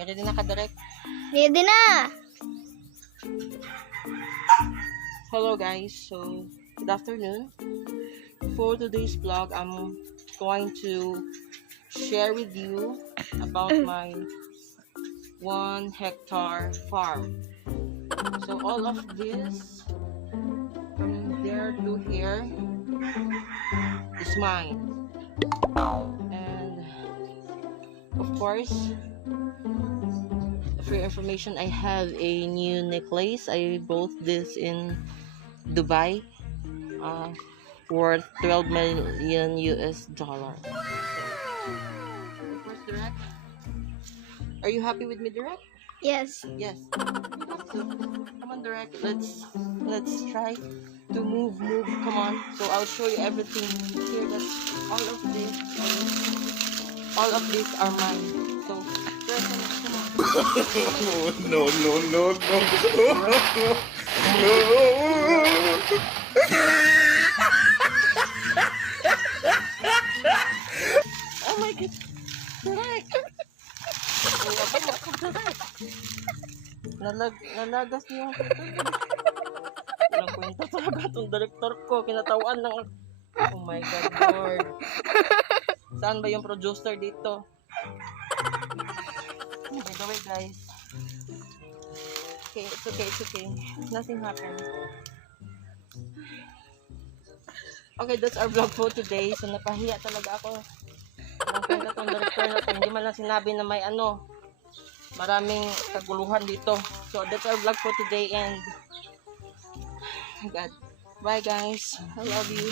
Ready na ka, direct? Ready na! Hello guys, so good afternoon. For today's vlog, I'm going to share with you about my 1 hectare farm. So all of this from there to here is mine. And of course, for your information, I have a new necklace. I bought this in Dubai, worth 12 million US dollar. Of course, Direct. Are you happy with me, Direct? Yes. Yes. So, come on, Direct. Let's try to move. Come on. So I'll show you everything here. That all of these are mine. So, Direct, come on. No. Oh my God, Direct. Nalagas niyo yung walang kwenta talaga itong director ko. Kinatawan ng... Oh my God, Lord. Saan ba yung producer dito? By the way, guys. Okay, it's okay. Nothing happened. Okay, that's our vlog for today. So, napahiya talaga ako. Walang kwenta itong director na ito. Hindi man lang sinabi na may maraming kaguluhan dito. So that's our vlog for today, and oh my God, bye guys, I love you.